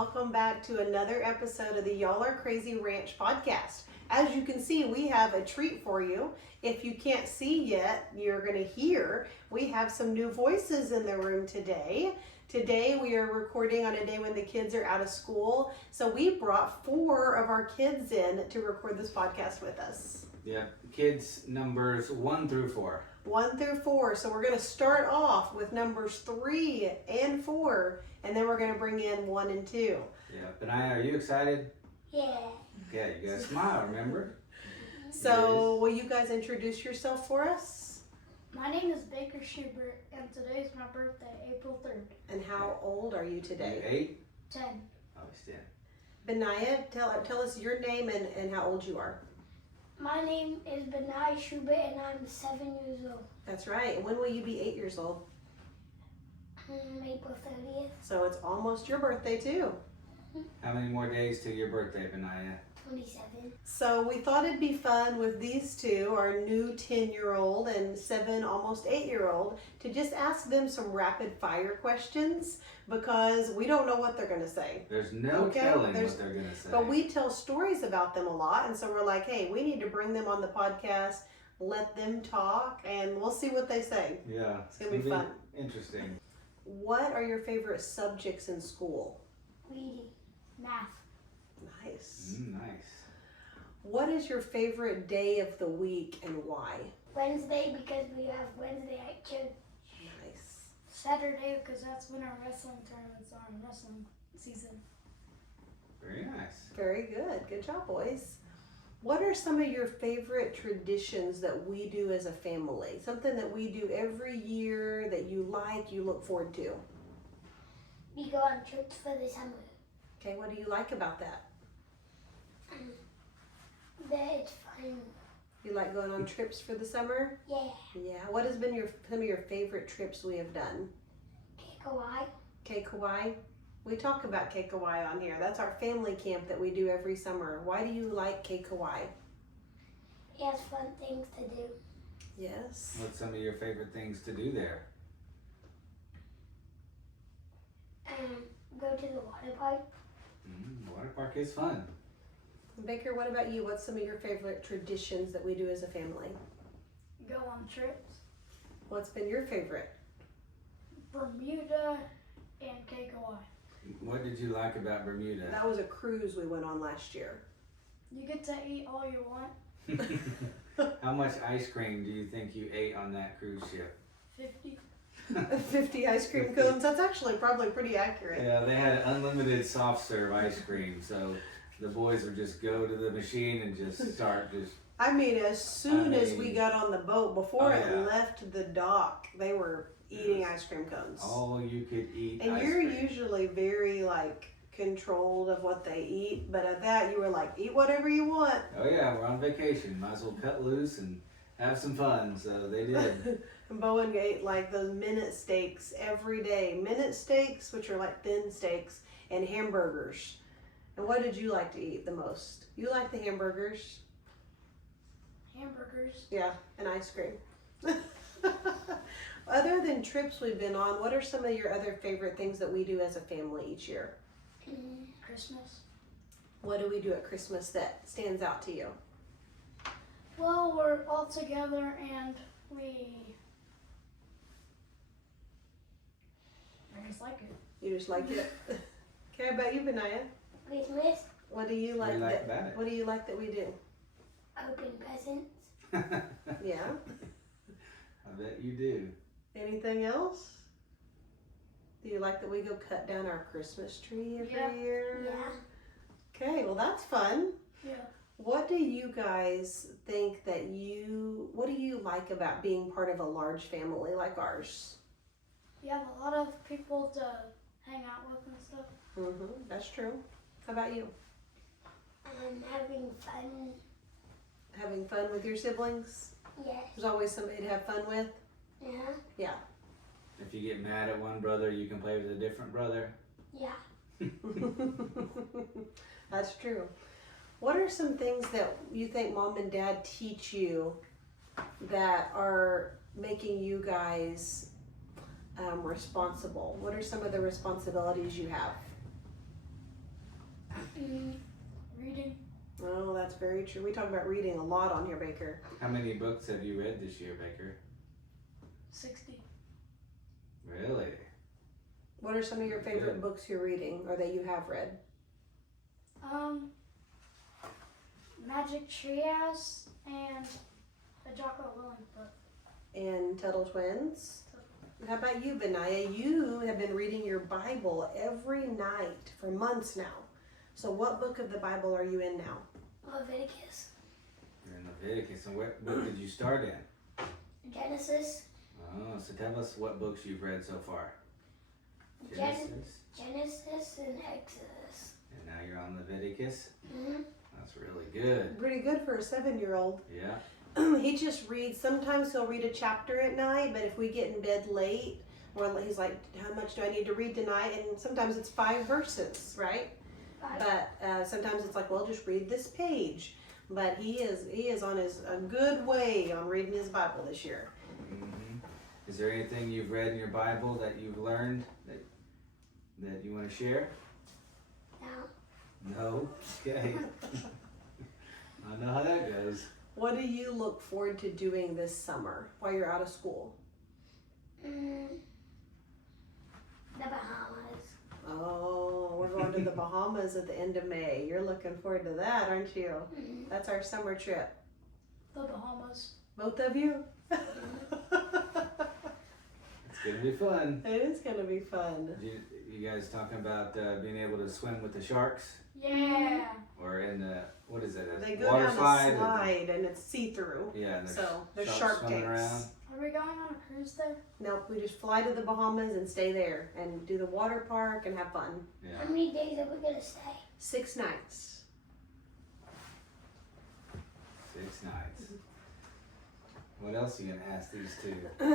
welcome back to another episode of the Y'all Are Crazy Ranch podcast. As you can see, we have a treat for you. If you can't see yet, you're going to hear. We have some new voices in the room today. Today we are recording on a day when the kids are out of school. So we brought 4 of our kids in to record this podcast with us. Yeah, kids numbers 1 through 4. 1 through 4. So we're going to start off with numbers 3 and 4, and then we're going to bring in 1 and 2. Yeah, Benaya, are you excited? Yeah. Okay, you gotta smile, remember? So will you guys introduce yourself for us? My name is Baker Schubert, and today is my birthday, April 3rd. And how old are you You today? 8? 10. Oh, he's 10. Benaya, tell us your name and how old you are. My name is Benai Schubert, and I'm 7 years old. That's right. And when will you be 8 years old? April 30th, So it's almost your birthday too. How many more days till your birthday, Benaya? 27. So we thought it'd be fun with these two, our new 10-year-old and 7, almost 8-year-old, to just ask them some rapid fire questions because we don't know what they're going to say. There's no telling what they're gonna say. But we tell stories about them a lot, and so we're like, hey, we need to bring them on the podcast, let them talk, and we'll see what they say. Yeah, It's going to be fun. Interesting. What are your favorite subjects in school? Reading. Math. Nice. Nice. What is your favorite day of the week and why? Wednesday, because we have Wednesday at church. Nice. Saturday, because that's when our wrestling tournaments are in wrestling season. Very nice. Very good. Good job, boys. What are some of your favorite traditions that we do as a family? Something that we do every year that you like, you look forward to? We go on trips for the summer. Okay, what do you like about that? That it's fun. You like going on trips for the summer? Yeah. Yeah. What has been some of your favorite trips we have done? Kauai. Cape Kauai. We talk about Cape Kauai on here. That's our family camp that we do every summer. Why do you like Cape Kauai? It has fun things to do. Yes. What's some of your favorite things to do there? Go to the water park. The water park is fun. Baker, what about you? What's some of your favorite traditions that we do as a family? Go on trips. What's been your favorite? Bermuda and Kauai. What did you like about Bermuda? That was a cruise we went on last year. You get to eat all you want. How much ice cream do you think you ate on that cruise ship? 50. 50 ice cream cones. That's actually probably pretty accurate. Yeah, they had unlimited soft serve ice cream, so the boys would just go to the machine and just start just. I mean, as soon as we got on the boat, before it yeah. left the dock, they were eating ice cream cones. All you could eat. And ice you're cream. usually very controlled of what they eat, but at that you were like, eat whatever you want. Oh yeah, we're on vacation. Might as well cut loose and have some fun. So they did. And Bowen ate those minute steaks every day. Minute steaks, which are like thin steaks, and hamburgers. And what did you like to eat the most? You like the hamburgers? Hamburgers. Yeah, and ice cream. Other than trips we've been on, what are some of your other favorite things that we do as a family each year? Christmas. What do we do at Christmas that stands out to you? Well, we're all together and I just like it. You just like it? Okay, how about you, Benaya? Christmas. What do you like? like about it? What do you like that we do? Open presents. Yeah. I bet you do. Anything else? Do you like that we go cut down our Christmas tree every Yeah. year? Yeah. Okay, well that's fun. Yeah. What do you guys think what do you like about being part of a large family like ours? You have a lot of people to hang out with and stuff. That's true. How about you? Having fun. Having fun with your siblings? Yes. There's always somebody to have fun with? Yeah. Yeah. If you get mad at one brother, you can play with a different brother. Yeah. That's true. What are some things that you think mom and dad teach you that are making you guys responsible? What are some of the responsibilities you have? Reading. Oh, that's very true. We talk about reading a lot on here, Baker. How many books have you read this year, Baker? 60. Really? What are some of your favorite Good. books you're reading or that you have read? Magic Treehouse and the Jocko Willink book. And Tuttle Twins. How about you, Benaya? You have been reading your Bible every night for months now. So what book of the Bible are you in now? Leviticus, You're in Leviticus. And what book did you start in? Genesis, Oh, so tell us what books you've read so far. Gen- Genesis. Genesis, and Exodus. And now you're on Leviticus. Mm-hmm. That's really good. Pretty good for a 7-year-old. Yeah. He just reads, sometimes he'll read a chapter at night, but if we get in bed late, well, he's like, how much do I need to read tonight? And sometimes it's 5 verses, right? But sometimes it's like, well, just read this page. But he is on a good way on reading his Bible this year. hmm Is there anything you've read in your Bible that you've learned that you want to share? Now, No? Okay. I know how that goes. What do you look forward to doing this summer while you're out of school? the Bahamas. Oh, we're going to the Bahamas at the end of May. You're looking forward to that, aren't you? Mm-hmm. That's our summer trip. The Bahamas. Both of you? It's going to be fun. It is going to be fun. You guys talking about being able to swim with the sharks? Yeah. Or in the, what is it, They a go water down slide? a slide and it's see-through. Yeah, and there's So there's sharks shark swimming tanks. around. Are we going on a cruise there? Nope, we just fly to the Bahamas and stay there and do the water park and have fun. Yeah. How many days are we gonna stay? 6 nights. 6 nights. What else are you going to ask these two?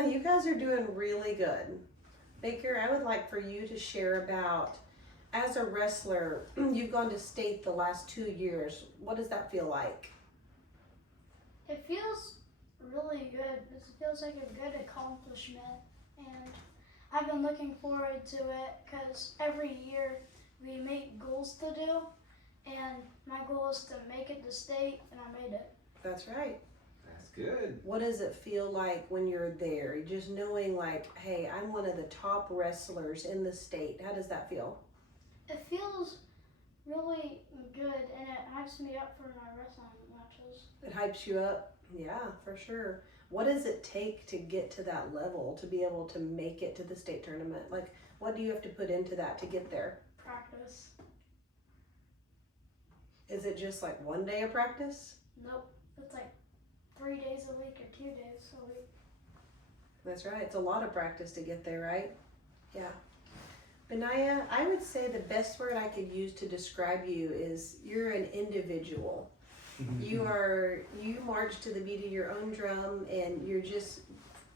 You guys are doing really good. Baker, I would like for you to share about, as a wrestler, you've gone to state the last 2 years. What does that feel like? It feels really good. It feels like a good accomplishment, and I've been looking forward to it because every year we make goals to do, and my goal is to make it to state, and I made it. That's right. That's good. What does it feel like when you're there? Just knowing like, hey, I'm one of the top wrestlers in the state. How does that feel? It feels really good, and it hypes me up for my wrestling matches. It hypes you up? Yeah, for sure. What does it take to get to that level, to be able to make it to the state tournament? Like, what do you have to put into that to get there? Practice. Is it just like one day of practice? Nope. It's like 3 days a week or 2 days a week. That's right. It's a lot of practice to get there, right? Yeah. Benaya, I would say the best word I could use to describe you is you're an individual. You march to the beat of your own drum and you're just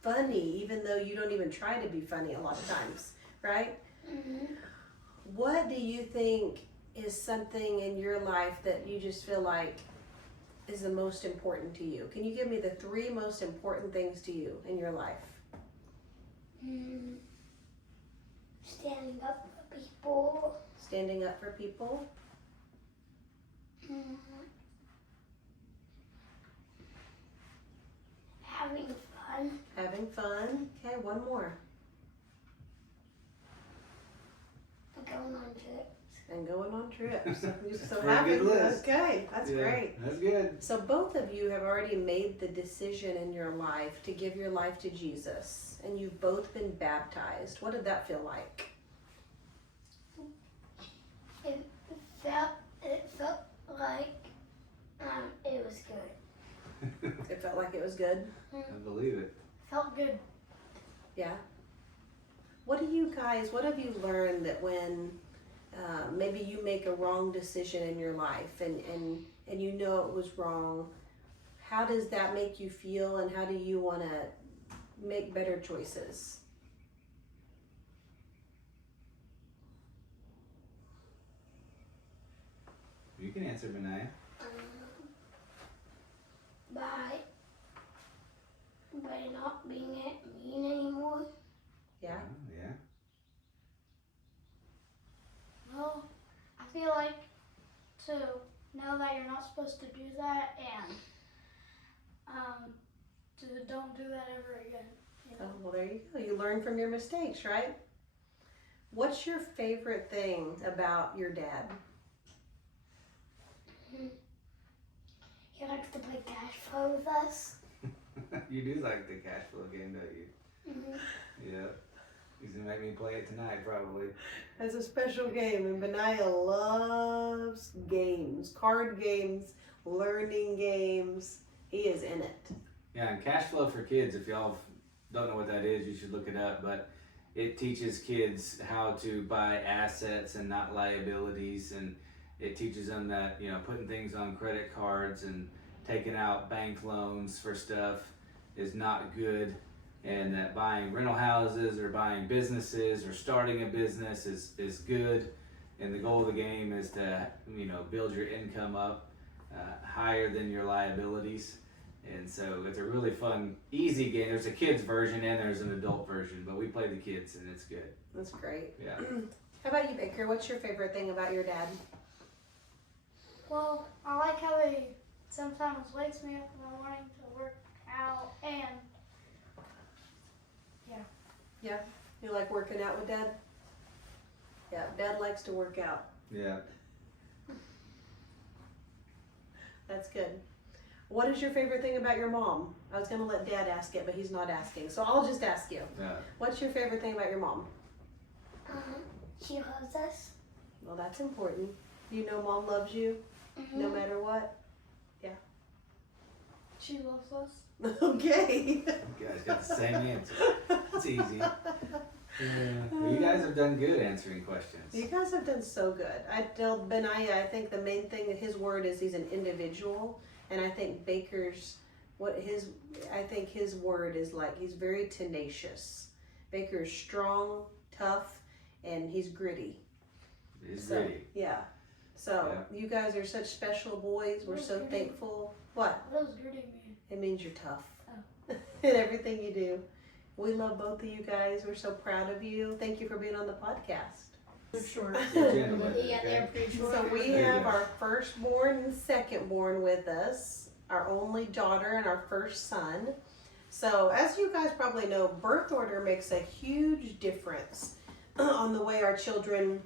funny, even though you don't even try to be funny a lot of times, right? Mm-hmm. What do you think is something in your life that you just feel like is the most important to you? Can you give me the 3 most important things to you in your life? Standing up for people. Standing up for people. Having fun. Having fun. Okay, one more. Going on trips. And going on trips. So Very having, good list. okay, that's Yeah, great. That's good. So both of you have already made the decision in your life to give your life to Jesus, and you've both been baptized. What did that feel like? It felt like it was good. It felt like it was good. I believe it. Felt good. Yeah. What have you learned that when maybe you make a wrong decision in your life and you know it was wrong, how does that make you feel and how do you want to make better choices? You can answer, Benaya. By not being mean anymore. Yeah. Oh, yeah. Well, I feel like to know that you're not supposed to do that and don't do that ever again. You know? Oh, well, there you go. You learn from your mistakes, right? What's your favorite thing about your dad? He likes to play cash flow with us. You do like the cash flow game, don't you? Yeah. He's gonna make me play it tonight, probably. It's a special game, and Benaiah loves games, card games, learning games. He is in it. Yeah, and cash flow for kids, if y'all don't know what that is, you should look it up. But it teaches kids how to buy assets and not liabilities, and it teaches them that, you know, putting things on credit cards and taking out bank loans for stuff is not good, and that buying rental houses or buying businesses or starting a business is good. And the goal of the game is to, you know, build your income up higher than your liabilities. And so it's a really fun, easy game. There's a kid's version and there's an adult version, but we play the kids and it's good. That's great. Yeah. How about you, Baker? What's your favorite thing about your dad? Well, I like how he sometimes wakes me up in the morning to work out, and You like working out with Dad? Yeah, Dad likes to work out. Yeah. That's good. What is your favorite thing about your mom? I was going to let Dad ask it, but he's not asking. So I'll just ask you. Yeah. What's your favorite thing about your mom? She loves us. Well, that's important. You know Mom loves you no matter what? she loves us. Okay. You guys got the same answer. It's easy. Yeah. Well, you guys have done good answering questions. You guys have done so good. I tell Benaiah, I think the main thing, his word is he's an individual. And I think Baker's, I think his word is like, he's very tenacious. Baker's strong, tough, and he's gritty. It's gritty. Yeah. So you guys are such special boys. We're so thankful. What? What does gritty mean? It means you're tough in everything you do. We love both of you guys. We're so proud of you. Thank you for being on the podcast. For sure. Yeah, they're pretty short. So we have our firstborn and secondborn with us, our only daughter and our first son. So as you guys probably know, birth order makes a huge difference on the way our children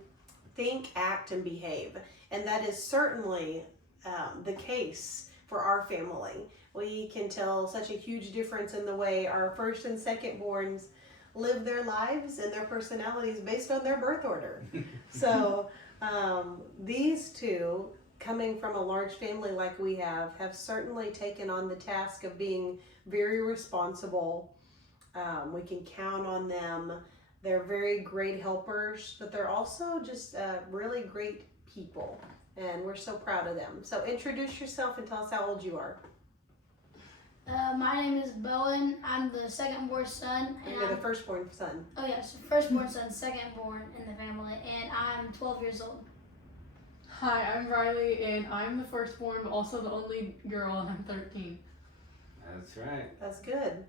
think, act, and behave. And that is certainly the case for our family. We can tell such a huge difference in the way our first and secondborns live their lives and their personalities based on their birth order. So these two, coming from a large family like we have certainly taken on the task of being very responsible. We can count on them. They're very great helpers, but they're also just really great people, and we're so proud of them. So introduce yourself and tell us how old you are. My name is Bowen. I'm the second-born son. And you're the firstborn son. Oh yes, first-born son, second-born in the family, and I'm 12 years old. Hi, I'm Riley, and I'm the firstborn, but also the only girl, and I'm 13. That's right. That's good.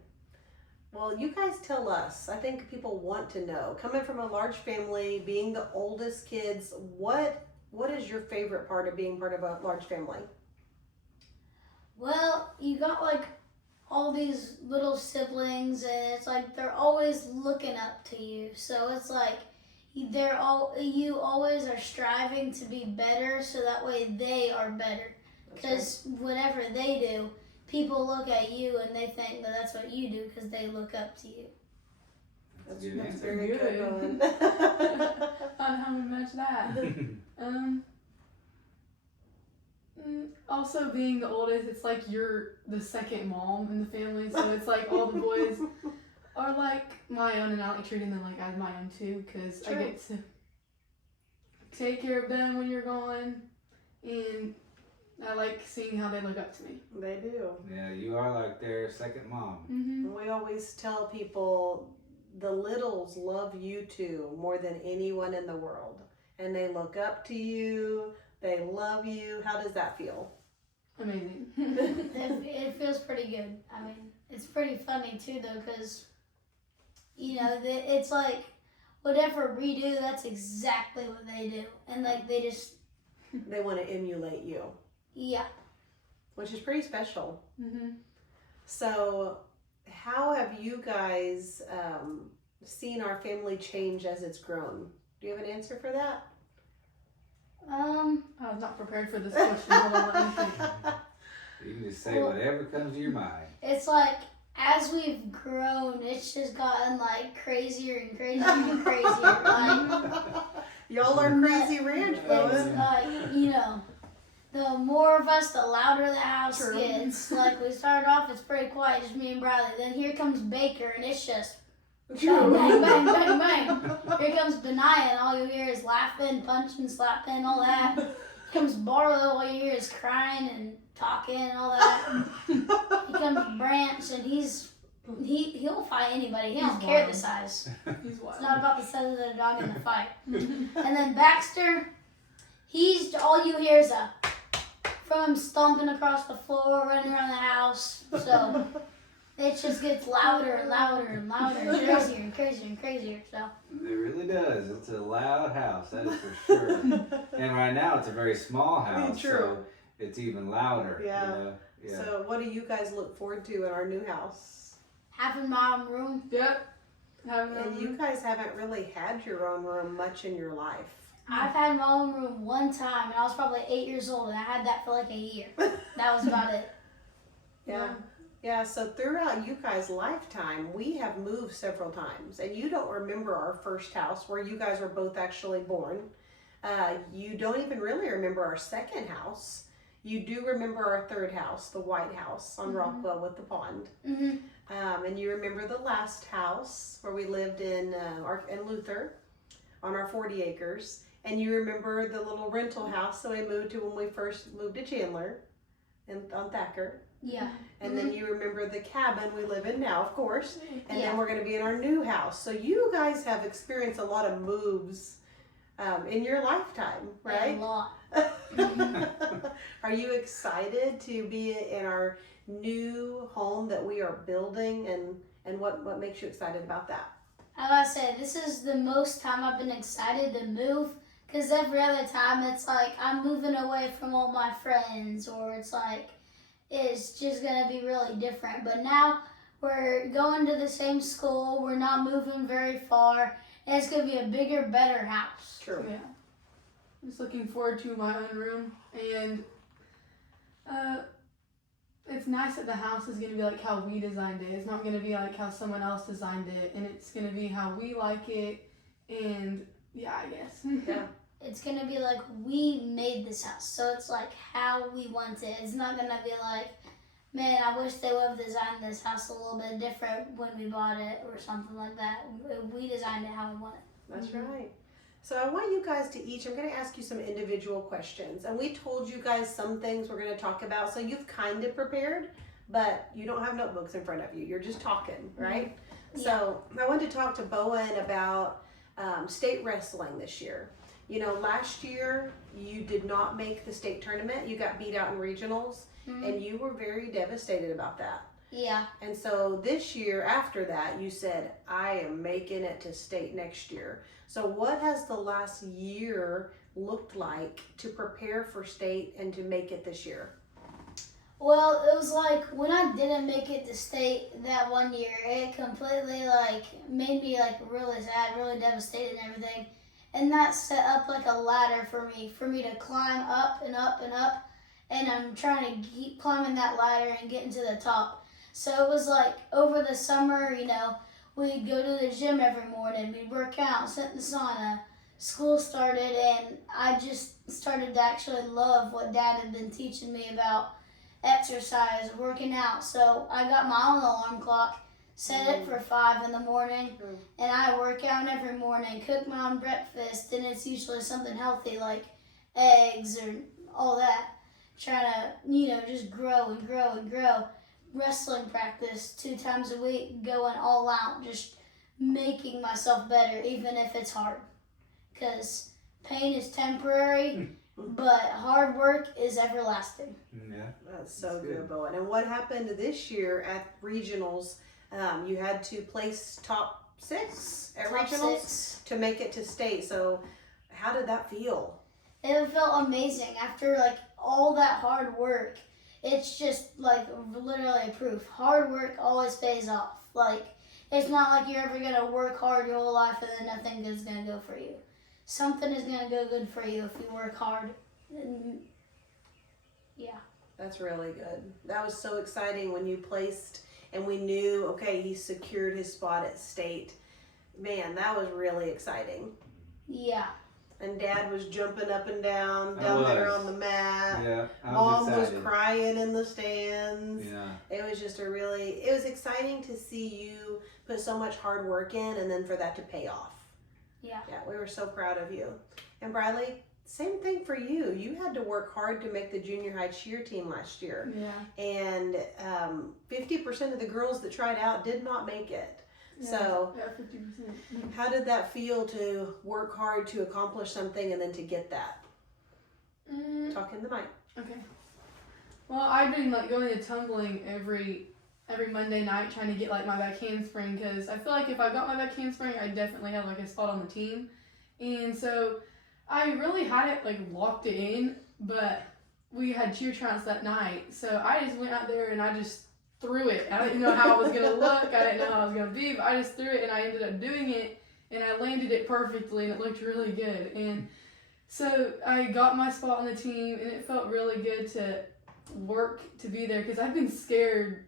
Well, you guys tell us. I think people want to know. Coming from a large family, being the oldest kids, what is your favorite part of being part of a large family? Well, you got like all these little siblings, and it's like they're always looking up to you. So it's like you always are striving to be better, so that way they are better. Because whatever they do, people look at you and they think that that's what you do because they look up to you. That's a good That's answer. very good, Bowen. I don't know how to match that. Also, being the oldest, it's like you're the second mom in the family, so it's like all the boys are like my own, and I like treating them like I'm my own too, because I get to take care of them when you're gone, and I like seeing how they look up to me. They do. Yeah, you are like their second mom. Mm-hmm. We always tell people the littles love you too more than anyone in the world, and they look up to you. They love you. How does that feel? Amazing. It feels pretty good. I mean, it's pretty funny too, though, because it's like whatever we do, that's exactly what they do, and like they just They want to emulate you, Yeah. which is pretty special. Mm-hmm. So, how have you guys seen our family change as it's grown? Do you have an answer for that? I was not prepared for this question. Hold on, let me think. You can just say whatever comes to your mind. It's like as we've grown, it's just gotten like crazier and crazier and crazier. Like Y'all are crazy ranch, it's Bowen. like, the more of us, the louder the house True. gets. Like we started off, it's pretty quiet, just me and Bradley. Then here comes Baker, and it's just bang, True. bang, bang, bang, bang. Here comes Benaya, and all you hear is laughing, punching, slapping, all that. Here comes Barlow, all you hear is crying and talking and all that. Here comes Branch, and he'll fight anybody. He don't He's care wild. the size. He's It's wild. not about the size of the dog in the fight. And then Baxter, he's all you hear is from him stomping across the floor, running around the house. So it just gets louder and louder and louder and crazier and crazier and crazier. So It really does. It's a loud house, that is for sure. And right now it's a very small house, True. so it's even louder. Yeah. You know? Yeah. So, what do you guys look forward to in our new house? having my own room, Yep. And you guys haven't really had your own room much in your life. I've had my own room one time, and I was probably 8 years old, and I had that for like a year. That was about it. Yeah. Yeah, so throughout you guys' lifetime, we have moved several times. And you don't remember our first house where you guys were both actually born. You don't even really remember our second house. You do remember our third house, the White House on Rockwell with the pond. Mm-hmm. And you remember the last house where we lived in Luther on our 40 acres. And you remember the little rental house that we moved to when we first moved to Chandler on Thacker. Yeah. And then you remember the cabin we live in now, of course. And Yeah. then we're going to be in our new house. So you guys have experienced a lot of moves in your lifetime, right? A lot. Are you excited to be in our new home that we are building? And what makes you excited about that? I gotta say, this is the most time I've been excited to move. Because every other time it's like I'm moving away from all my friends, or it's like it's just gonna be really different. But now we're going to the same school, we're not moving very far, and it's gonna be a bigger, better house. True. Yeah. Just looking forward to my own room, and it's nice that the house is gonna be like how we designed it. It's not gonna be like how someone else designed it, and it's gonna be how we like it. And yeah, I guess. Yeah. It's gonna be like we made this house, so it's like how we want it. It's not gonna be like, man, I wish they would have designed this house a little bit different when we bought it or something like that. We designed it how we want it. That's right. So I want you guys to I'm going to ask you some individual questions. And we told you guys some things we're going to talk about. So you've kind of prepared, but you don't have notebooks in front of you. You're just talking, right? So I wanted to talk to Bowen about state wrestling this year. You know, last year you did not make the state tournament. You got beat out in regionals, and you were very devastated about that. Yeah. And so this year, after that, you said, I am making it to state next year. So what has the last year looked like to prepare for state and to make it this year? Well, it was like when I didn't make it to state that one year, it completely like made me like really sad, really devastated and everything. And that set up like a ladder for me to climb up and up and up. And I'm trying to keep climbing that ladder and getting to the top. So it was like over the summer, you know, we'd go to the gym every morning, we'd work out, sit in the sauna. School started, and I just started to actually love what Dad had been teaching me about exercise, working out. So I got my own alarm clock, set it for 5 in the morning, and I work out every morning, cook my own breakfast, and it's usually something healthy like eggs or all that. Trying to, you know, just grow and grow and grow. Wrestling practice 2 times a week, going all out, just making myself better, even if it's hard. Because pain is temporary, but hard work is everlasting. Yeah. That's so good, Bowen. And what happened this year at regionals? You had to place top 6 at Top regionals 6. to make it to state. So how did that feel? it felt amazing after like all that hard work. It's just like literally proof. Hard work always pays off. Like it's not like you're ever gonna work hard your whole life and then nothing good's gonna go for you. Something is gonna go good for you if you work hard. And yeah. That's really good. That was so exciting when you placed and we knew, okay, he secured his spot at state. Man, that was really exciting. Yeah. And Dad was jumping up and down I there was. on the mat. Yeah, I Mom was was excited. crying in the stands. Yeah. It was just it was exciting to see you put so much hard work in and then for that to pay off. Yeah. Yeah, we were so proud of you. And Bradley, same thing for you. You had to work hard to make the junior high cheer team last year. Yeah. And 50% of the girls that tried out did not make it. So, yeah, 50%. how did that feel to work hard to accomplish something and then to get that? Talk in the mic. Okay. Well, I've been like going to tumbling every Monday night trying to get like my back handspring because I feel like if I got my back handspring, I definitely have like a spot on the team. And so I really had it like locked it in, but we had cheer tryouts that night. So I just went out there and I just threw it. I didn't know how it was going to look. I didn't know how it was going to be, but I just threw it and I ended up doing it and I landed it perfectly and it looked really good. And so I got my spot on the team and it felt really good to work to be there because I've been scared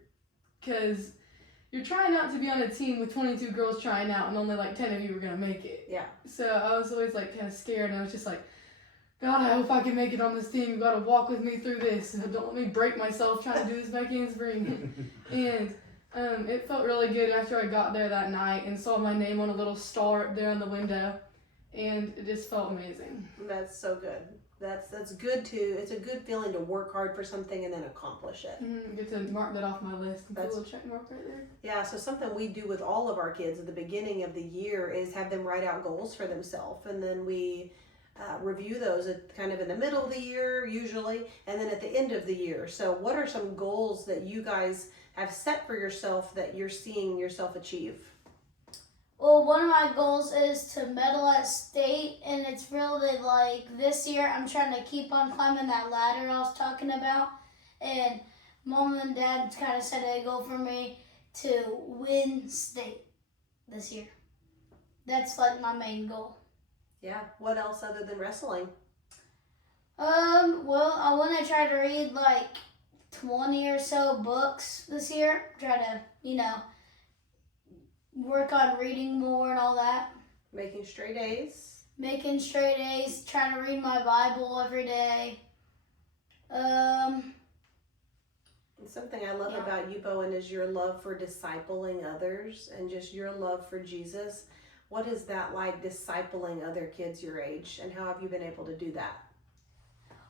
because you're trying out to be on a team with 22 girls trying out and only like 10 of you were going to make it. Yeah. So I was always like kind of scared and I was just like, God, I hope I can make it on this team. You got to walk with me through this and don't let me break myself trying to do this back handspring. And it felt really good after I got there that night and saw my name on a little star up there on the window. And it just felt amazing. That's so good. That's good too. It's a good feeling to work hard for something and then accomplish it. Get to mark that off my list and put a That's- little check mark right there. Yeah, so something we do with all of our kids at the beginning of the year is have them write out goals for themselves, and then we review those at kind of in the middle of the year usually, and then at the end of the year. So what are some goals that you guys have set for yourself that you're seeing yourself achieve? Well, one of my goals is to medal at state, and it's really like this year I'm trying to keep on climbing that ladder I was talking about. And Mom and Dad kind of set a goal for me to win state this year. That's like my main goal. Yeah, what else other than wrestling? Well, I want to try to read like 20 or so books this year. Try to, work on reading more and all that. Making straight A's. Making straight A's, trying to read my Bible every day. And something I love Yeah. about you, Bowen, is your love for discipling others and just your love for Jesus. What is that like, discipling other kids your age, and how have you been able to do that?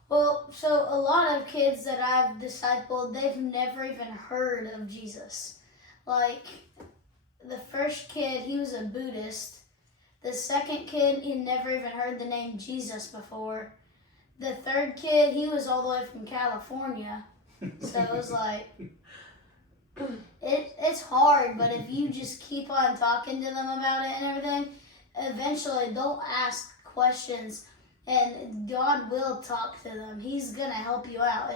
Well, so a lot of kids that I've discipled, they've never even heard of Jesus. Like, the first kid, he was a Buddhist. The second kid, he never even heard the name Jesus before. The third kid, he was all the way from California. So it was like, it's hard, but if you just keep on talking to them about it and everything, eventually they'll ask questions and God will talk to them. He's going to help you out.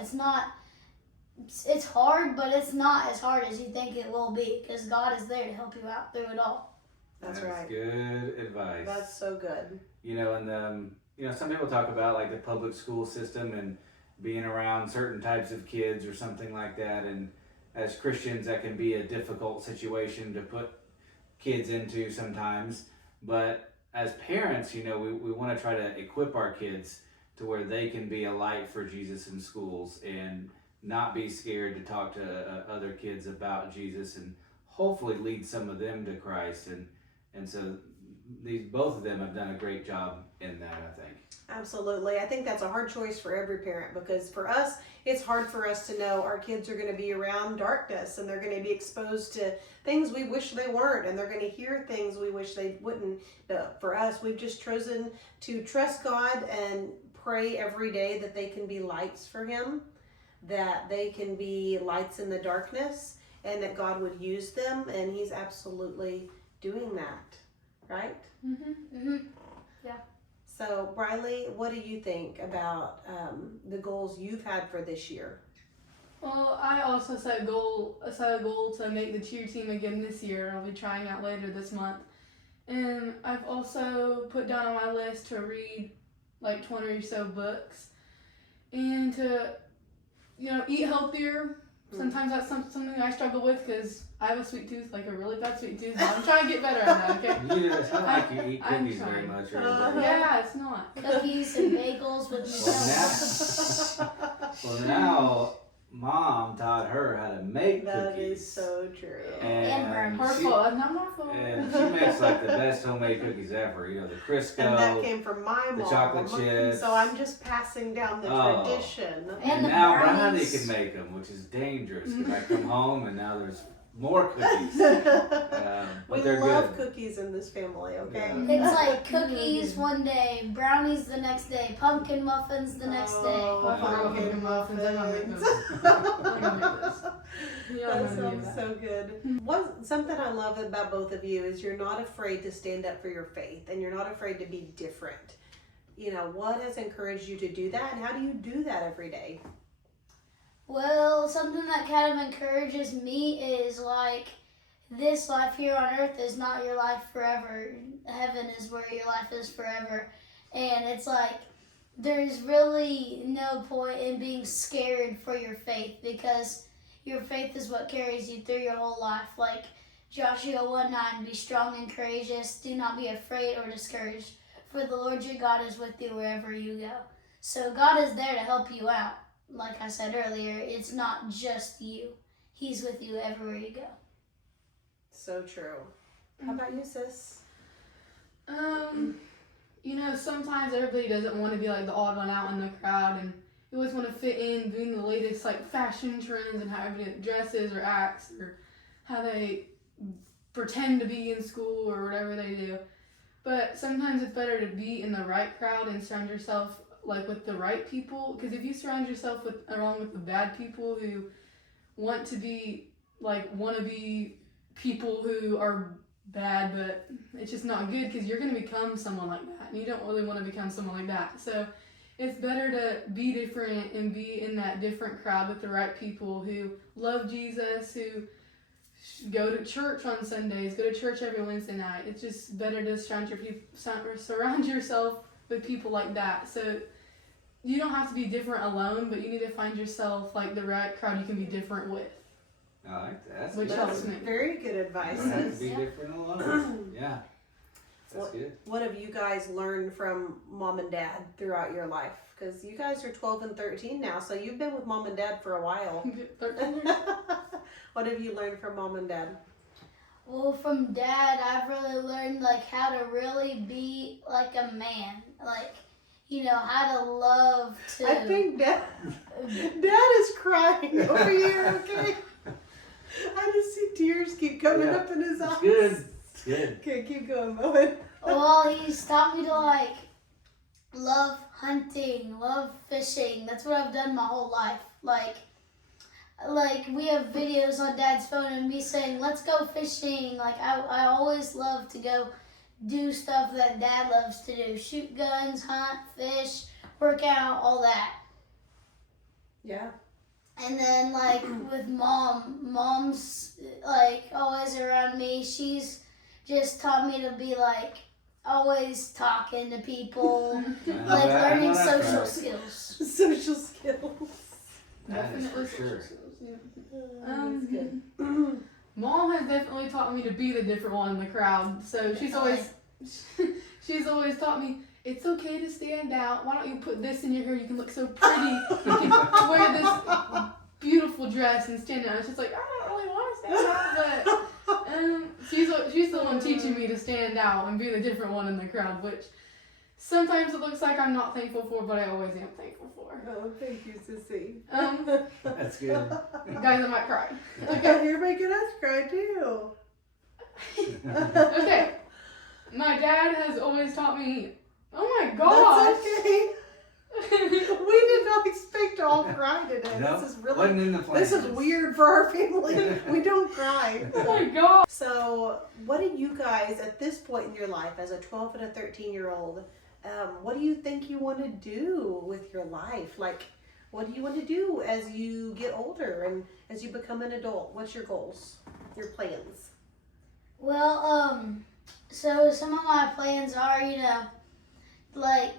It's hard, but it's not as hard as you think it will be because God is there to help you out through it all. That's right. Good advice. That's so good. And some people talk about like the public school system and being around certain types of kids or something like that. And as Christians, that can be a difficult situation to put kids into sometimes. But as parents, we want to try to equip our kids to where they can be a light for Jesus in schools and not be scared to talk to other kids about Jesus and hopefully lead some of them to Christ. And so both of them have done a great job in that, I think. Absolutely. I think that's a hard choice for every parent because for us, it's hard for us to know our kids are going to be around darkness and they're going to be exposed to things we wish they weren't, and they're going to hear things we wish they wouldn't. But for us, we've just chosen to trust God and pray every day that they can be lights for Him, that they can be lights in the darkness, and that God would use them, and He's absolutely doing that, right? Mm-hmm. So So, Briley, what do you think about the goals you've had for this year? Well, I also set a goal to make the cheer team again this year. I'll be trying out later this month. And I've also put down on my list to read like 20 or so books and to, eat healthier. Sometimes that's something I struggle with because I have a sweet tooth, like a really bad sweet tooth. But I'm trying to get better at that, okay? It's not like you eat I'm cookies very trying. much. Or Yeah, it's not. Cookies and bagels with Nutella. Well, now Mom taught her how to make That cookies. is so true. And And Her she, fault, not my fault. and she makes like the best homemade cookies ever. The Crisco. And that came from my the mom. chocolate chips. So I'm just passing down the Oh. tradition. And And the now Bronny brownies. can make them, which is dangerous because I come home and now there's more cookies. We But they're love good. cookies in this family, okay? Yeah. It's like cookies one day, brownies the next day, pumpkin muffins the next day. Oh, I forgot pumpkin pumpkin muffins. I'm gonna make muffins. those. I'm gonna make this. Yeah, I'm That gonna do sounds that. so good. Something I love about both of you is you're not afraid to stand up for your faith and you're not afraid to be different. What has encouraged you to do that and how do you do that every day? Well, something that kind of encourages me is like this life here on earth is not your life forever. Heaven is where your life is forever. And it's like there's really no point in being scared for your faith because your faith is what carries you through your whole life. Like Joshua 1:9, be strong and courageous. Do not be afraid or discouraged, for the Lord your God is with you wherever you go. So God is there to help you out. Like I said earlier, it's not just you. He's with you everywhere you go. So true. How about you, sis? Sometimes everybody doesn't want to be like the odd one out in the crowd, and you always want to fit in, doing the latest like fashion trends and how everybody dresses or acts or how they pretend to be in school or whatever they do. But sometimes it's better to be in the right crowd and surround yourself like with the right people, because if you surround yourself along with the bad people who want to be like wannabe people who are bad, but it's just not good because you're going to become someone like that and you don't really want to become someone like that. So it's better to be different and be in that different crowd with the right people who love Jesus, who go to church on Sundays, go to church every Wednesday night. It's just better to surround yourself with people like that. So you don't have to be different alone, but you need to find yourself like the right crowd you can be different with. I like that. That's Which good. helps That's me. very good advice. You don't have to be Yeah. different alone. Yeah. That's good. What have you guys learned from mom and dad throughout your life? Because you guys are 12 and 13 now, so you've been with mom and dad for a while. 13 years. What have you learned from mom and dad? Well, from Dad, I've really learned like how to really be like a man, like how to love to. I think dad is crying over here, okay? I just see tears keep coming Yeah. up in his eyes. It's good. It's good. Okay, keep going, Bowen. Well, he's taught me to like love hunting, love fishing. That's what I've done my whole life. Like we have videos on Dad's phone and me saying, "Let's go fishing." Like I always love to go do stuff that Dad loves to do: shoot guns, hunt, fish, work out, all that. Yeah. And then like with mom's like always around me. She's just taught me to be like always talking to people, like learning social skills. Social skills. That is for Definitely sure. social skills, yeah. That's good. Mom has definitely taught me to be the different one in the crowd. So she's always taught me it's okay to stand out. Why don't you put this in your hair? You can look so pretty. You can wear this beautiful dress and stand out. It's just like I don't really want to stand out, but she's the one teaching me to stand out and be the different one in the crowd, which sometimes it looks like I'm not thankful for, but I always am thankful for. Oh, thank you, Sissy. That's good. Guys, I might cry. Okay, you're making us cry too. Okay. My dad has always taught me, oh my gosh. That's okay. We did not expect to all cry today. No, This is really, wasn't in the plans. this is weird for our family. We don't cry. Oh my god. So, what do you guys at this point in your life, as a 12 and a 13-year-old, what do you think you want to do with your life? Like, what do you want to do as you get older and as you become an adult? What's your goals, your plans? Well, so some of my plans are, like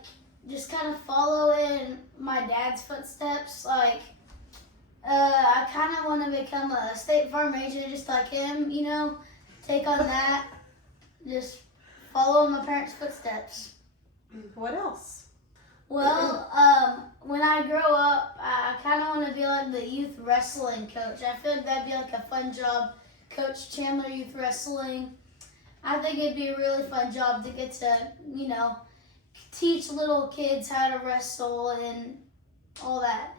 just kind of follow in my dad's footsteps. Like, I kind of want to become a State Farm agent just like him, take on that, just follow in my parents' footsteps. What else? Well, when I grow up, I kind of want to be like the youth wrestling coach. I feel like that'd be like a fun job, coach Chandler Youth Wrestling. I think it'd be a really fun job to get to, teach little kids how to wrestle and all that.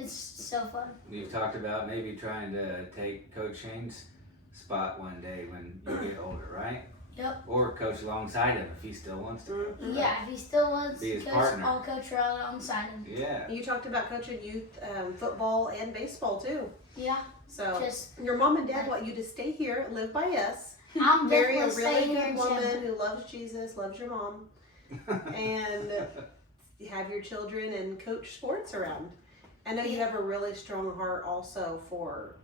It's so fun. You've talked about maybe trying to take Coach Shane's spot one day when you get older, right? Yep. Or coach alongside him if he still wants to. Mm-hmm. Yeah, if he still wants Be to his coach, partner. I'll coach her alongside him. Yeah. You talked about coaching youth football and baseball too. Yeah, So just your mom and dad want you to stay here, live by us, I'm marry a definitely really staying here good in woman Chandler. who loves Jesus, loves your mom, and have your children and coach sports around. I know you have a really strong heart also for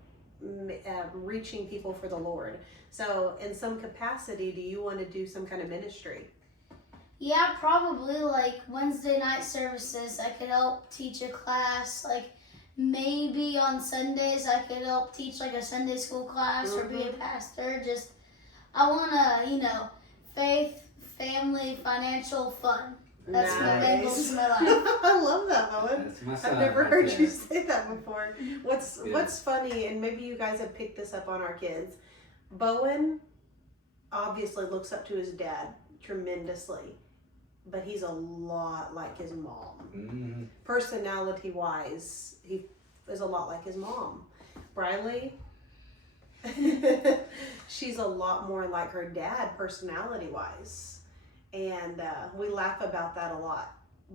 reaching people for the Lord. So in some capacity, do you want to do some kind of ministry? Yeah, probably like Wednesday night services. I could help teach a class. Like maybe on Sundays I could help teach like a Sunday school class or be a pastor. Just I wanna, faith, family, financial, fun. That's my main goals for my life. I love that, Owen. That's my son. I've never right heard there. you say that before. What's Yeah. What's funny, and maybe you guys have picked this up on our kids. Bowen obviously looks up to his dad tremendously, but he's a lot like his mom. Mm-hmm. Personality wise, he is a lot like his mom. Briley, she's a lot more like her dad personality wise, and we laugh about that a lot.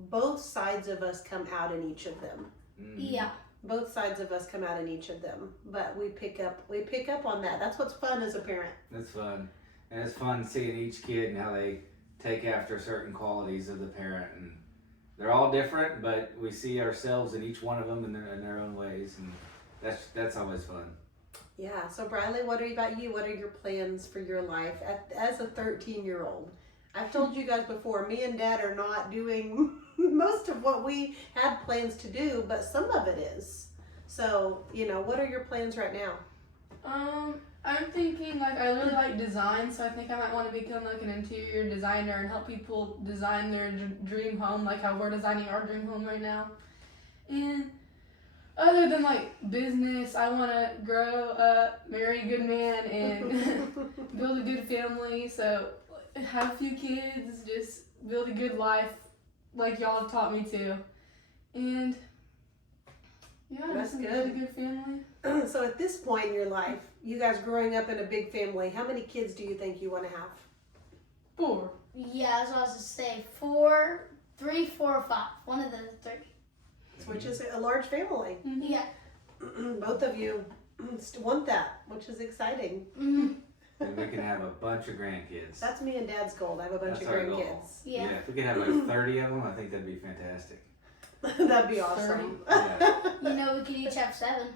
Both sides of us come out in each of them. Mm-hmm. Yeah. Both sides of us come out in each of them, but we pick up on that. That's what's fun as a parent. That's fun. And it's fun seeing each kid and how they take after certain qualities of the parent. And they're all different, but we see ourselves in each one of them in their own ways. And that's always fun. Yeah. So Briley, what about you? What are your plans for your life as a 13-year-old? I've told you guys before, me and Dad are not doing most of what we had plans to do, but some of it is. So, what are your plans right now? I'm thinking like I really like design, so I think I might want to become like an interior designer and help people design their dream home, like how we're designing our dream home right now. And other than like business, I want to grow up, marry a good man, and build a good family. So have a few kids, just build a good life, like y'all have taught me to. And yeah, That's just good. build a good family. So at this point in your life, you guys growing up in a big family, how many kids do you think you want to have? 4. Yeah, that's what I was going to say. 3, 4, or 5. One of the 3. Which is a large family. Mm-hmm. Yeah. Both of you want that, which is exciting. Mm-hmm. And we can have a bunch of grandkids. That's me and Dad's goal. I have a bunch That's of our goal. grandkids. Yeah. If we could have like 30 of them, I think that'd be fantastic. That'd be awesome. Yeah. We could each have 7.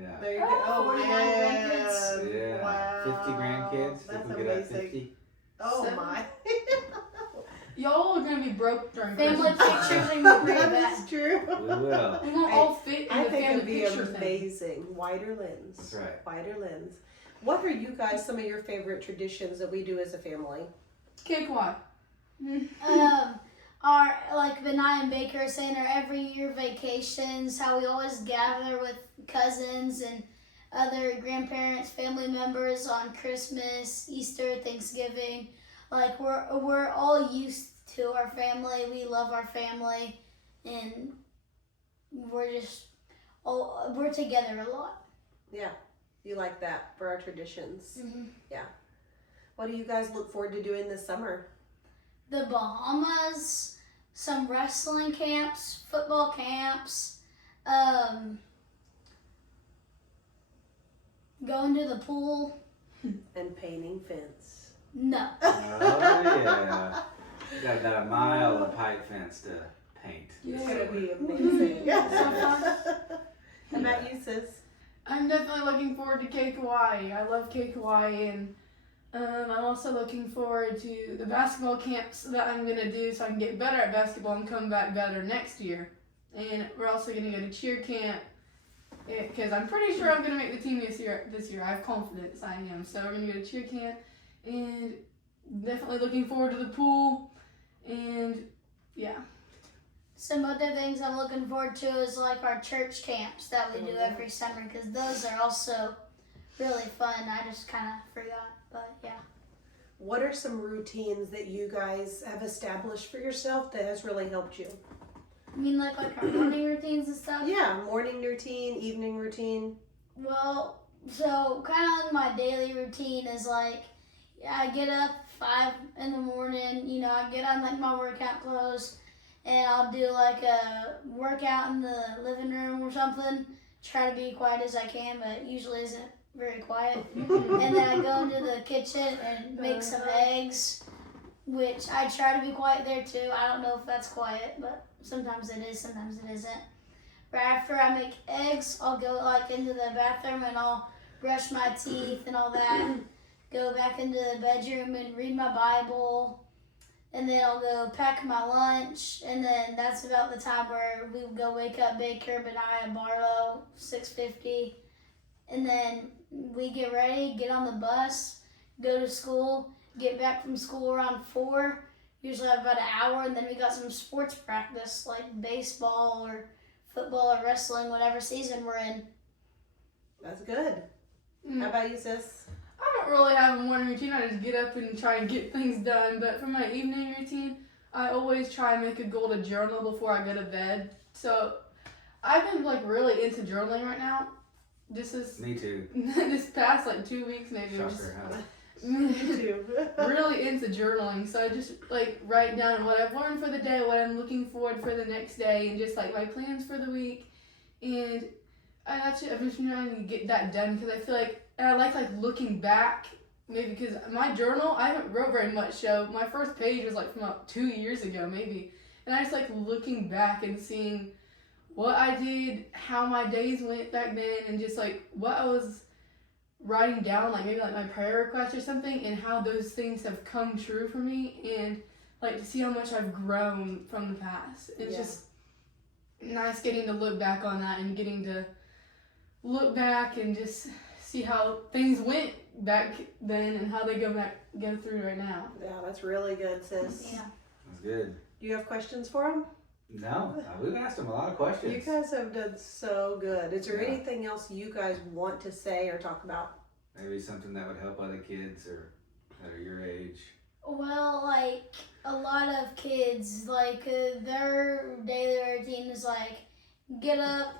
Yeah. There you go. Oh, 49 man. grandkids. Yeah. Wow. 50 grandkids. That's if we could have amazing. 50. Oh, 7. my. Y'all are gonna be broke during Family Christmas. pictures and we're pretty That bad. is true. We will. We won't all fit in I the think family it'd be picture thing. amazing. Wider lens. That's right. Wider lens. What are you guys, some of your favorite traditions that we do as a family? Cake why? Our, like Benai and Baker are saying, our every year vacations, how we always gather with cousins and other grandparents, family members on Christmas, Easter, Thanksgiving. Like we're all used to our family. We love our family, and we're together a lot. Yeah, you like that for our traditions. Mm-hmm. What do you guys look forward to doing this summer? The Bahamas, some wrestling camps, football camps, going to the pool. And painting fence. No. Oh, yeah. We got about a mile of pipe fence to paint. It's gonna be amazing. So fun. How about you, sis? I'm definitely looking forward to Cake Hawaii. I love Cake Hawaii, and I'm also looking forward to the basketball camps that I'm gonna do so I can get better at basketball and come back better next year. And we're also gonna go to cheer camp because I'm pretty sure I'm gonna make the team this year. I have confidence I am. So we're gonna go to cheer camp, and definitely looking forward to the pool. And yeah. Some other things I'm looking forward to is like our church camps that we do every summer, because those are also really fun. I just kind of forgot, but yeah. What are some routines that you guys have established for yourself that has really helped you? I mean, like our morning routines and stuff. Yeah, morning routine, evening routine. Well, so kind of like my daily routine is like, I get up 5 in the morning. You know, I get on like my workout clothes, and I'll do like a workout in the living room or something. Try to be quiet as I can, but usually isn't very quiet. And then I go into the kitchen and make some eggs, which I try to be quiet there too. I don't know if that's quiet, but sometimes it is, sometimes it isn't. Right after I make eggs, I'll go like into the bathroom and I'll brush my teeth and all that. Go back into the bedroom and read my Bible. And then I'll go pack my lunch, and then that's about the time where we go wake up Baker, Benaiah, Barlow, 6:50. And then we get ready, get on the bus, go to school, get back from school around 4. Usually have about an hour, and then we got some sports practice, like baseball or football or wrestling, whatever season we're in. That's good. How about you, sis? I don't really have a morning routine. I just get up and try and get things done. But for my evening routine, I always try and make a goal to journal before I go to bed. So I've been like really into journaling right now. Me too. This past like 2 weeks maybe. Shocker, huh? Me too. Really into journaling. So I just like write down what I've learned for the day, what I'm looking forward for the next day, and just like my plans for the week. And I've been trying to get that done because I feel like I like looking back, maybe because my journal, I haven't wrote very much, so my first page was like from about 2 years ago maybe, and I just like looking back and seeing what I did, how my days went back then, and just like what I was writing down, like maybe like my prayer requests or something, and how those things have come true for me, and like to see how much I've grown from the past. It's just nice getting to look back on that and getting to look back and just see how things went back then and how they go through right now. Yeah, that's really good, sis. Yeah. That's good. Do you have questions for him? No, we've asked them a lot of questions. You guys have done so good. Is there Yeah. anything else you guys want to say or talk about? Maybe something that would help other kids or that are your age. Well, like a lot of kids, like their daily routine is like get up.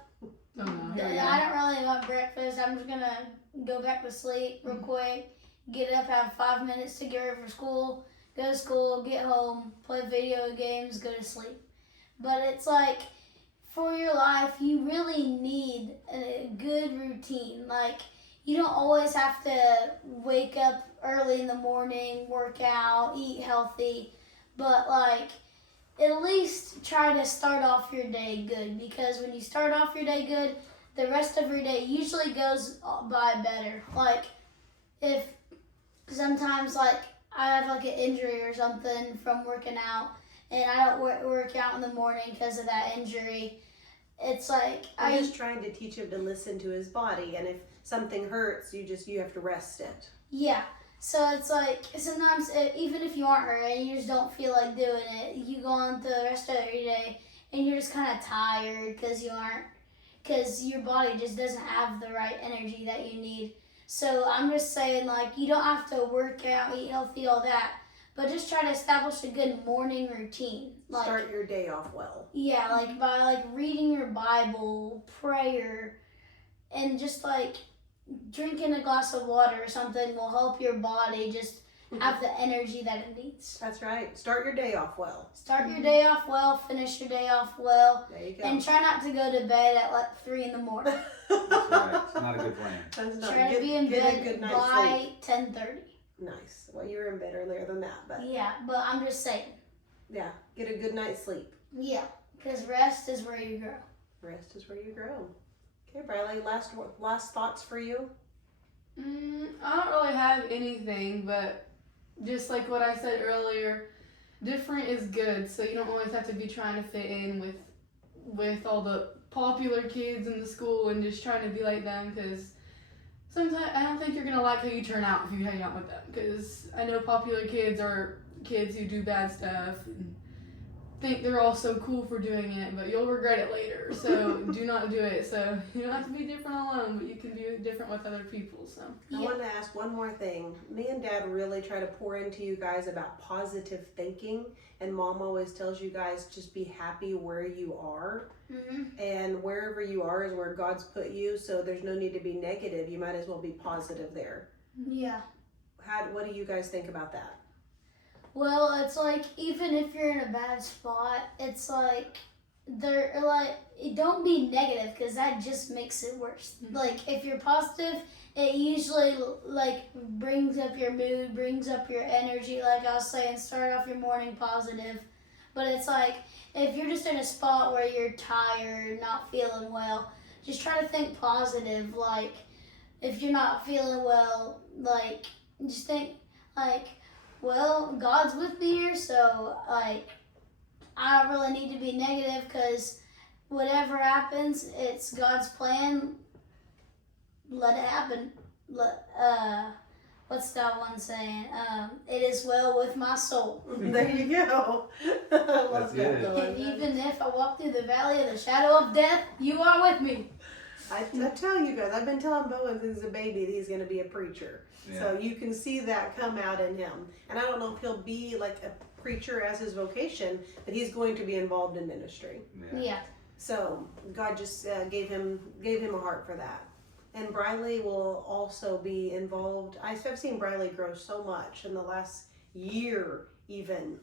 Oh no, here we go. I don't really want breakfast. I'm just gonna go back to sleep real quick. Get up, have 5 minutes to get ready for school. Go to school, get home, play video games, go to sleep. But it's like for your life, you really need a good routine. Like you don't always have to wake up early in the morning, work out, eat healthy, but like at least try to start off your day good, because when you start off your day good, the rest of your day usually goes by better. Like if sometimes like I have like an injury or something from working out, and I don't work out in the morning because of that injury, it's like I'm just trying to teach him to listen to his body, and if something hurts, you have to rest it. Yeah. So it's like sometimes even if you aren't hurt and you just don't feel like doing it, you go on to the rest of your day and you're just kind of tired because your body just doesn't have the right energy that you need. So I'm just saying, like, you don't have to work out, eat healthy, all that, but just try to establish a good morning routine. Like, Start your day off well. yeah, like by like reading your Bible, prayer, and just like drinking a glass of water or something will help your body just have the energy that it needs. That's right. Start your day off well. Start your day off well, finish your day off well, There you go. and try not to go to bed at like 3 in the morning. That's right. It's not a good plan. That's not Try to be in get a bed good night's by sleep. 10:30. Nice. Well, you were in bed earlier than that, but Yeah, but I'm just saying. Yeah, get a good night's sleep. Yeah, because rest is where you grow. Rest is where you grow. Okay, Briley, last thoughts for you? I don't really have anything, but just like what I said earlier, different is good. So you don't always have to be trying to fit in with all the popular kids in the school and just trying to be like them, because sometimes I don't think you're going to like how you turn out if you hang out with them, because I know popular kids are kids who do bad stuff and think they're all so cool for doing it, but you'll regret it later. So do not do it. So you don't have to be different alone, but you can be different with other people. So I want to ask one more thing. Me and Dad really try to pour into you guys about positive thinking, and Mom always tells you guys just be happy where you are, and wherever you are is where God's put you. So there's no need to be negative. You might as well be positive there. Yeah. What do you guys think about that? Well, it's like, even if you're in a bad spot, it's like, they're like, don't be negative, because that just makes it worse. Like, if you're positive, it usually, like, brings up your mood, brings up your energy. Like I was saying, start off your morning positive. But it's like, if you're just in a spot where you're tired, not feeling well, just try to think positive. Like, if you're not feeling well, like, just think, like, well, God's with me here, so, like, I don't really need to be negative, because whatever happens, it's God's plan. Let it happen. What's that one saying? It is well with my soul. There you go. I love That's that. good. And even if I walk through the valley of the shadow of death, you are with me. I tell you guys, I've been telling Bowen since he's a baby that he's going to be a preacher. Yeah. So you can see that come out in him. And I don't know if he'll be like a preacher as his vocation, but he's going to be involved in ministry. Yeah. So God just gave him a heart for that. And Briley will also be involved. I've seen Briley grow so much in the last year, even.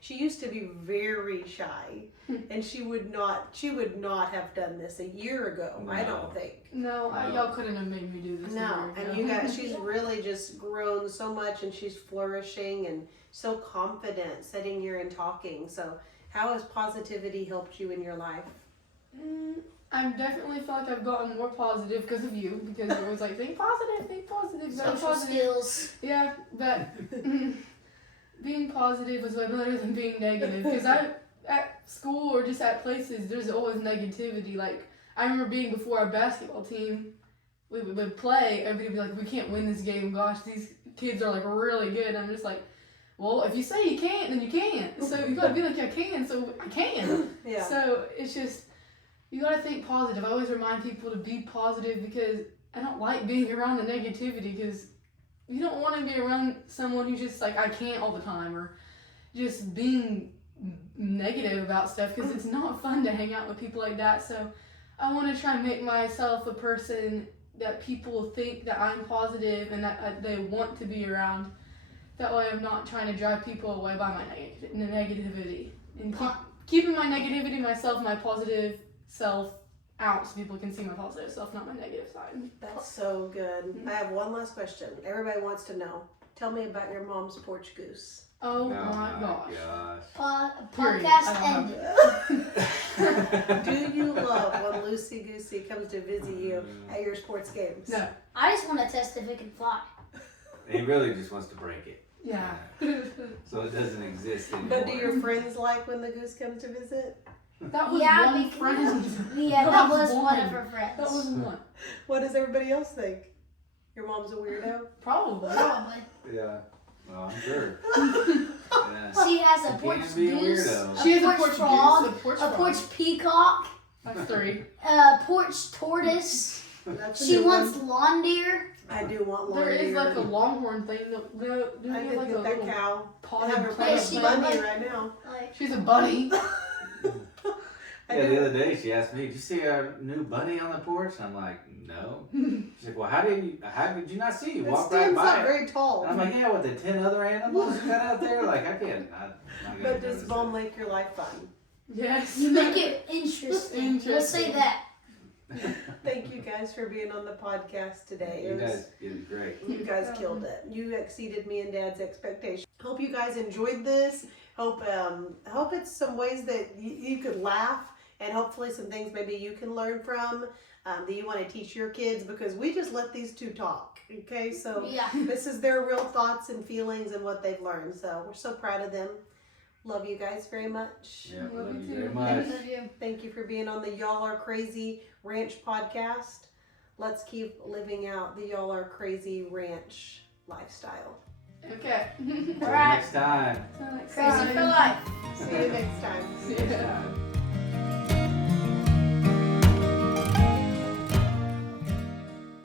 She used to be very shy, and she would not have done this a year ago. No. I don't think. no, y'all couldn't have made me do this. No, a year and ago. you guys, she's really just grown so much, and she's flourishing and so confident sitting here and talking. So, how has positivity helped you in your life? I definitely feel like I've gotten more positive because of you, because you're always like, think positive, be Social positive. skills. Yeah, but being positive is way better than being negative, because at school or just at places, there's always negativity. Like, I remember being before our basketball team, we would play, everybody would be like, we can't win this game, gosh, these kids are like really good. And I'm just like, well, if you say you can't, then you can't. So you gotta be like, I can, so I can. Yeah. So it's just, you gotta think positive. I always remind people to be positive, because I don't like being around the negativity, because you don't want to be around someone who's just like, I can't all the time, or just being negative about stuff, because it's not fun to hang out with people like that. So I want to try and make myself a person that people think that I'm positive and that they want to be around. That way I'm not trying to drive people away by my negativity. And keeping my negativity myself, my positive self out, so people can see my positive self, not my negative side. That's so good. I have one last question. Everybody wants to know. Tell me about your mom's porch goose. Oh my gosh. Period. Podcast ended. Do you love when Lucy Goosey comes to visit you at your sports games? No. I just want to test if it can fly. He really just wants to break it. Yeah. So it doesn't exist anymore. But do your friends like when the goose comes to visit? That was Yeah, one because- friend. Yeah, that was one one. of her friends. That was one. What does everybody else think? Your mom's a weirdo? Probably. Probably. Yeah. Well, I'm sure. Yeah. She has a You porch can be a goose, weirdo. She has a porch porch frog, goose, a porch a frog. porch peacock, That's 3. a porch tortoise. That's a She new wants one. lawn deer. I do want lawn There is deer. like a longhorn thing. Do we I have could like a get that little cow. I potted have her plant? she playing got bunny like- right now. Like, She's a bunny. I Yeah, do. the other day she asked me, "Did you see our new bunny on the porch?" I'm like, "No." She's like, "Well, how did you not see? You It walked right stands by up it." very tall. And I'm like, "Yeah, with the 10 other animals you got out there, like I can't." I'm not gonna But does notice Mom it. make your life fun? Yes. you make it interesting. We'll say Interesting. that. Thank you guys for being on the podcast today. You guys did great. You guys killed it. You exceeded me and Dad's expectations. Hope you guys enjoyed this. Hope it's some ways that you could laugh, and hopefully some things maybe you can learn from that you want to teach your kids, because we just let these two talk. Okay, so Yeah. this is their real thoughts and feelings and what they've learned. So we're so proud of them. Love you guys very much. Yeah, Love love you you too. very Thank much. you. Thank you for being on the Y'all Are Crazy Ranch podcast. Let's keep living out the Y'all Are Crazy Ranch lifestyle. Okay. Till Alright. next time. Till next Crazy time. for life. See you next time. See Next ya. time.